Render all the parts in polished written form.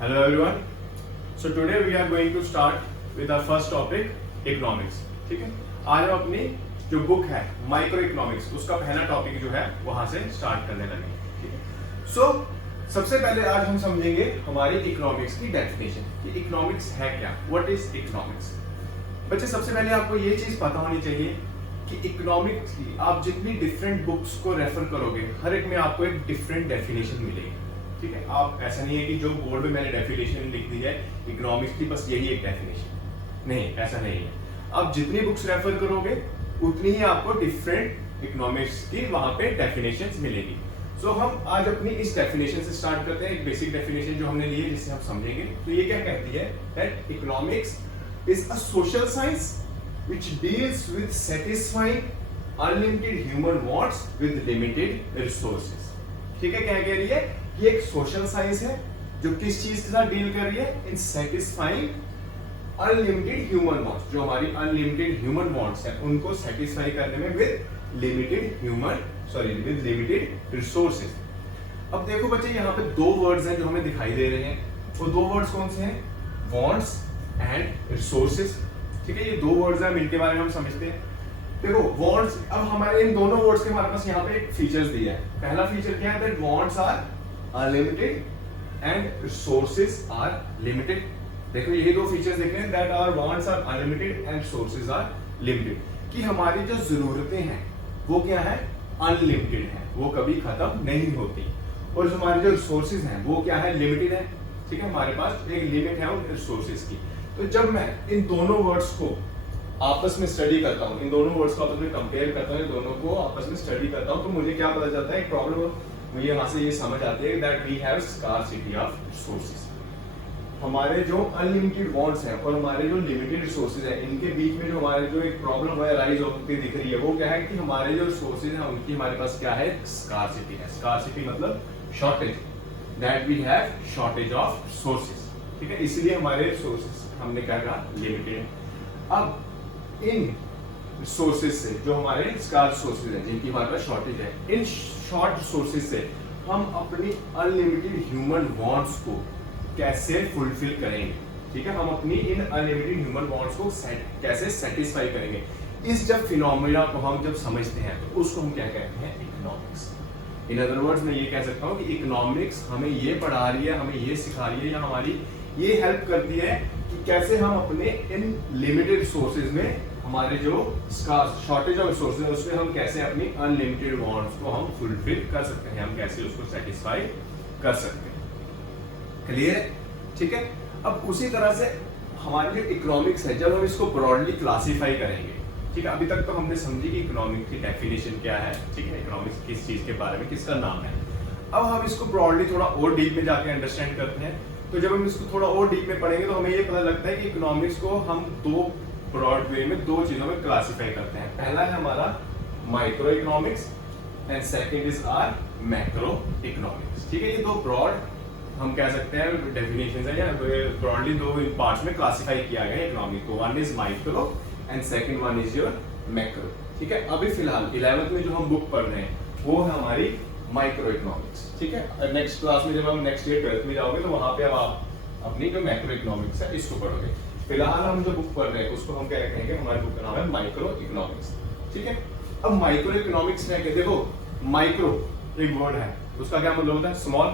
Hello everyone. So today we are going to start with our first topic economics. ठीक है, आज हम अपनी जो बुक है माइक्रो इकोनॉमिक्स उसका पहला टॉपिक जो है वहां से स्टार्ट करने लगे. ठीक है, सो सबसे पहले आज हम समझेंगे हमारी इकोनॉमिक्स की डेफिनेशन कि इकोनॉमिक्स है क्या. What is economics. बच्चे सबसे पहले आपको ये चीज पता होनी चाहिए कि इकोनॉमिक्स की आप जितनी डिफरेंट बुक्स को रेफर करोगे हर एक में आपको एक डिफरेंट डेफिनेशन मिलेगी. ठीक है, आप ऐसा नहीं है कि जो बोर्ड में मैंने डेफिनेशन लिख दी है इकोनॉमिक्स की बस यही एक डेफिनेशन, नहीं ऐसा नहीं है. आप जितनी बुक्स रेफर करोगे उतनी ही आपको डिफरेंट इकोनॉमिक्स की वहां पे डेफिनेशंस मिलेगी. सो हम आज अपनी इस डेफिनेशन से स्टार्ट करते हैं. एक बेसिक डेफिनेशन जो हमने ली है जिससे हम समझेंगे. तो ये क्या कहती है that economics is a social science which deals with satisfying unlimited human wants with limited resources. ठीक है, क्या कह रही है? ये एक सोशल साइंस है जो किस चीज के साथ डील कर रही है? इन सेटिस्फाइंग अनलिमिटेड ह्यूमन वांट्स. जो हमारी अनलिमिटेड ह्यूमन वांट्स है उनको सेटिस्फाई करने में विद लिमिटेड रिसोर्सेज. अब देखो बच्चे यहाँ पे दो वर्ड्स हैं जो हमें दिखाई दे रहे हैं. वो दो वर्ड्स कौन से हैं? Wants and resources. ठीक है, ये दो वर्ड्स हैं इनके बारे में हम समझते हैं. देखो वांट्स, अब हमारे इन दोनों वर्ड्स के हमारे पास यहाँ पे एक फीचर्स दिया है. पहला फीचर क्या है? That wants are unlimited and resources are limited. देखो यही दो फीचर्स देख रहे हैं that are wants are unlimited and resources are limited. कि हमारी जो जरूरतें हैं वो क्या है? अनलिमिटेड है, वो कभी खत्म नहीं होती. और जो हमारे जो रिसोर्सेज हैं वो क्या है? लिमिटेड है. ठीक है, हमारे पास एक लिमिट है उन रिसोर्सेज की. तो जब मैं इन दोनों वर्ड्स को आपस में स्टडी करता हूँ, इन दोनों वर्ड्स को आपस में कंपेयर करता हूँ, इन दोनों को आपस में स्टडी करता हूँ, तो मुझे क्या पता चलता है? एक प्रॉब्लम मुझे यहाँ से ये समझ आती है that we have scarcity of resources. हमारे जो अनलिमिटेड वांट्स हैं और हमारे जो लिमिटेड रिसोर्सेज हैं इनके बीच में जो हमारे जो एक प्रॉब्लम है राइज होती दिख रही है वो क्या है कि हमारे जो रिसोर्सेज हैं उनकी हमारे पास क्या है? स्कार्सिटी है. स्कार्सिटी मतलब shortage. That we have shortage of resources. ठीक है, इसलिए हमारे रिसोर्सेज हमने क्या कहा? लिमिटेड. अब इन रिसोर्सेज से जो हमारे स्कार्स रिसोर्सेज हैं जिनकी हमारे पास शॉर्टेज है, इन शॉर्ट रिसोर्सेज से हम अपनी अनलिमिटेड ह्यूमन वांट्स को कैसे फुलफिल करेंगे. ठीक है, हम अपनी इन अनलिमिटेड ह्यूमन वांट्स को कैसे सेटिस्फाई करेंगे. इस जब फिनोमेना को हम जब समझते हैं तो उसको हम क्या कहते हैं? इकोनॉमिक्स. इन अदर वर्ड्स मैं ये कह सकता हूँ कि इकोनॉमिक्स हमें ये पढ़ा रही है, हमें ये सिखा रही है या हमारी ये हेल्प करती है कि कैसे हम अपने इन लिमिटेड रिसोर्सेज में हमारे जो शॉर्टेज ऑफ रिसोर्सेज है उसमें हम कैसे अपनी अनलिमिटेड वांट्स को हम फुलफिल कर सकते हैं, हम कैसे उसको सेटिस्फाई कर सकते हैं. क्लियर है? ठीक है, अब उसी तरह से हमारी जो इकोनॉमिक्स है जब हम इसको ब्रॉडली क्लासीफाई करेंगे. ठीक है, अभी तक तो हमने समझी कि इकोनॉमिक्स की डेफिनेशन क्या है. ठीक है, इकोनॉमिक्स किस चीज के बारे में, किसका नाम है. अब हम इसको ब्रॉडली थोड़ा और डीप में जाके अंडरस्टैंड करते हैं. तो जब हम इसको थोड़ा और डीप में पढ़ेंगे तो हमें ये पता लगता है कि इकोनॉमिक्स को हम दो ब्रॉड वे में दो चीजों में क्लासिफाई करते हैं. पहला है हमारा micro economics and second is our macro economics. ठीक है, ये दो ब्रॉड हम कह सकते हैं डेफिनेशंस है या ब्रॉडली दो पार्ट्स में क्लासिफाई किया गया है इकोनॉमिक को. One is micro and second one is your macro. ठीक है, अभी फिलहाल 11th में जो हम बुक पढ़ रहे हैं वो है हमारी माइक्रो इकोनॉमिक्स. ठीक है, नेक्स्ट क्लास में जब हम नेक्स्ट ईयर 12th में जाओगे तो वहां पे अब आप अपनी जो मैक्रो इकोनॉमिक्स है इसको पढ़ोगे. फिलहाल हम जो बुक पढ़ रहे हैं उसको हम क्या कहेंगे? हमारी बुक का नाम है माइक्रो इकोनॉमिक्स. ठीक है, अब माइक्रो इकोनॉमिक्स में क्या? देखो माइक्रो एक वर्ड है, उसका क्या मतलब होता है? स्मॉल.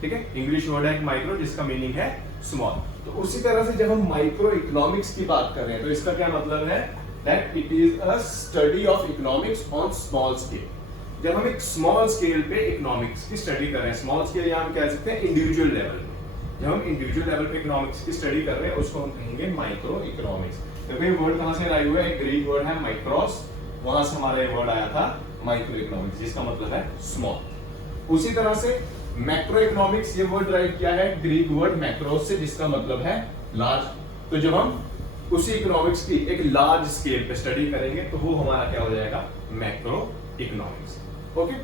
ठीक है, इंग्लिश वर्ड है माइक्रो जिसका मीनिंग है स्मॉल. तो उसी तरह से जब हम माइक्रो इकोनॉमिक्स की बात कर रहे हैं तो इसका क्या मतलब है? That it is a study of economics on small scale. जब हम एक स्मॉल स्केल पे इकोनॉमिक्स की स्टडी कर रहे हैं, स्मॉल स्केल या हम कह सकते हैं इंडिविजुअल लेवल पे, जब हम इंडिविजुअल लेवल पे इकोनॉमिक्स की स्टडी कर रहे हैं उसको हम कहेंगे माइक्रो इकोनॉमिक्स. देखो ये वर्ड कहां से आया हुआ है? एक ग्रीक वर्ड है माइक्रोस, वहां से हमारा ये वर्ड आया था माइक्रो इकोनॉमिक्स जिसका मतलब है स्मॉल. उसी तरह से मैक्रो इकोनॉमिक्स ये वर्ड ड्राइव किया है ग्रीक वर्ड मैक्रोस से जिसका मतलब है लार्ज. तो जब हम उसी इकोनॉमिक्स की एक लार्ज स्केल पे स्टडी करेंगे तो वो हमारा क्या हो जाएगा? Macro economics. ओके,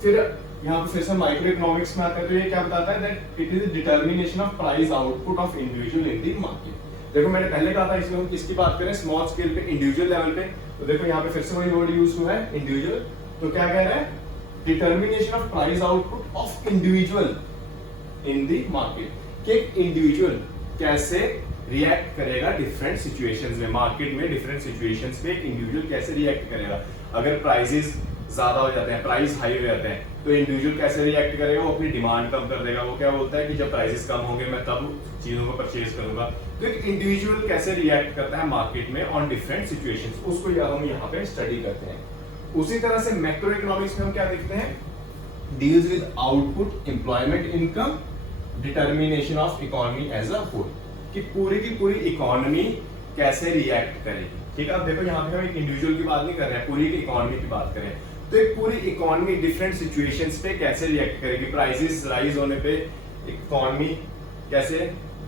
फिर यहाँ पे फिर से माइक्रो इकोनॉमिक्स में आता है तो ये क्या बताता है? That it is determination of price output of individual in the market. देखो मैंने पहले कहा था इसमें हम किसकी बात करें? स्मॉल स्केल पे, इंडिविजुअल लेवल पे. तो देखो यहाँ पे फिर से वही वर्ड यूज हुआ है इंडिविजुअल. तो क्या कह रहा है? Determination of price output of individual in the market. कि एक इंडिविजुअल कैसे रिएक्ट करेगा डिफरेंट सिचुएशंस में, मार्केट में डिफरेंट सिचुएशंस में एक इंडिविजुअल कैसे रिएक्ट करेगा। अगर प्राइसेस ज्यादा हो जाते हैं, प्राइस हाई हो जाते हैं, तो इंडिविजुअल कैसे रिएक्ट करेगा, वो अपनी डिमांड कम कर देगा। वो क्या बोलता है कि जब प्राइसेस कम होंगे मैं तब चीजों को परचेज करूंगा। तो एक इंडिविजुअल कैसे रिएक्ट करता है मार्केट में ऑन डिफरेंट सिचुएशंस, उसको हम यहाँ पे स्टडी करते हैं। उसी तरह से मैक्रो इकोनॉमिक्स में हम क्या देखते हैं, deals with output, employment, income, determination of economy as a whole, कि पूरी की पूरी इकोनॉमी कैसे रिएक्ट करेगी। ठीक है, अब देखो यहाँ पे हम एक इंडिविजुअल की बात नहीं कर रहे हैं, पूरी इकोनॉमी की बात करें तो एक पूरी इकोनॉमी डिफरेंट सिचुएशंस पे कैसे रिएक्ट करेगी। प्राइसेस राइज होने पे इकोनॉमी कैसे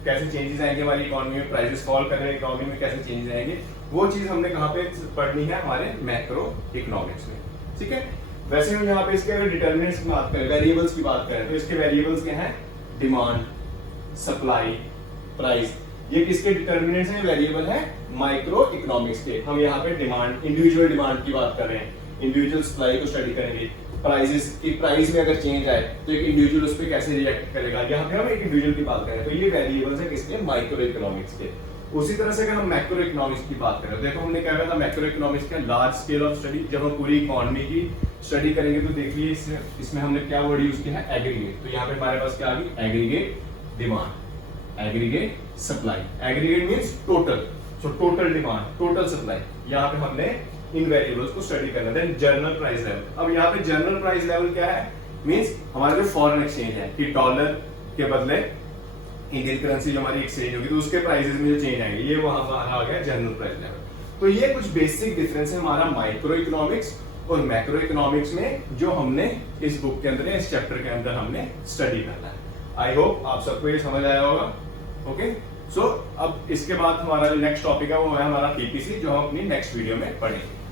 कैसे चेंजेस आएंगे हमारी इकोनॉमी में, प्राइसेस फॉल कर रहे हैं इकोनॉमी में कैसे चेंजेस आएंगे, वो चीज हमने कहाँ पे पढ़नी है, हमारे मैक्रो इकोनॉमिक्स में। ठीक है, वैसे हम यहाँ पे इसके अगर डिटर्मिनेंट्स की बात करें, वेरिएबल्स की बात करें, तो इसके वेरिएबल्स क्या हैं, डिमांड, सप्लाई, प्राइस। ये किसके डिटर्मिनेंट्स हैं, वेरिएबल है माइक्रो इकोनॉमिक्स के। हम यहाँ पे डिमांड, इंडिविजुअल डिमांड की बात कर रहे हैं, इंडिविजुअल सप्लाई को स्टडी करेंगे। प्राइसेस की प्राइस में अगर चेंज आए तो एक इंडिविजुअल उस पर कैसे रिएक्ट करेगा, यहाँ पे हम एक इंडिविजुअल की बात करें तो ये वेरिएबल्स है किसके, माइक्रो इकोनॉमिक्स के। उसी तरह से अगर हम मैक्रो इकोनॉमिक्स की बात करें, देखो हमने क्या कहा था, मैक्रो इकोनॉमिक्स का लार्ज स्केल ऑफ स्टडी। जब हम पूरी इकोनॉमी की स्टडी करेंगे तो देखिए इसमें हमने क्या वर्ड यूज किया है, एग्रीगेट। तो यहाँ पे हमारे पास क्या आ गई, aggregate demand, aggregate supply. Aggregate means total, so total demand, total supply. यहाँ पे हमने इन वेरिएबल्स को स्टडी करना। Then general price level. अब यहाँ पे जनरल प्राइस लेवल क्या है, मींस हमारा जो फॉरेन एक्सचेंज है, कि डॉलर के बदले इंडियन करेंसी जो हमारी एक्सचेंज होगी तो उसके प्राइसेस में जो चेंज आएंगे, ये वहां आ गया जनरल प्राइस लेवल। तो ये कुछ बेसिक डिफरेंस है हमारा माइक्रो इकोनॉमिक्स और मैक्रो इकोनॉमिक्स में, जो हमने इस बुक के अंदर, इस चैप्टर के अंदर हमने स्टडी करना है। आई होप आप सबको ये समझ आया होगा। ओके, सो अब इसके बाद हमारा जो नेक्स्ट टॉपिक है वो है हमारा पीपीसी, जो हम अपनी नेक्स्ट वीडियो में पढ़ेंगे।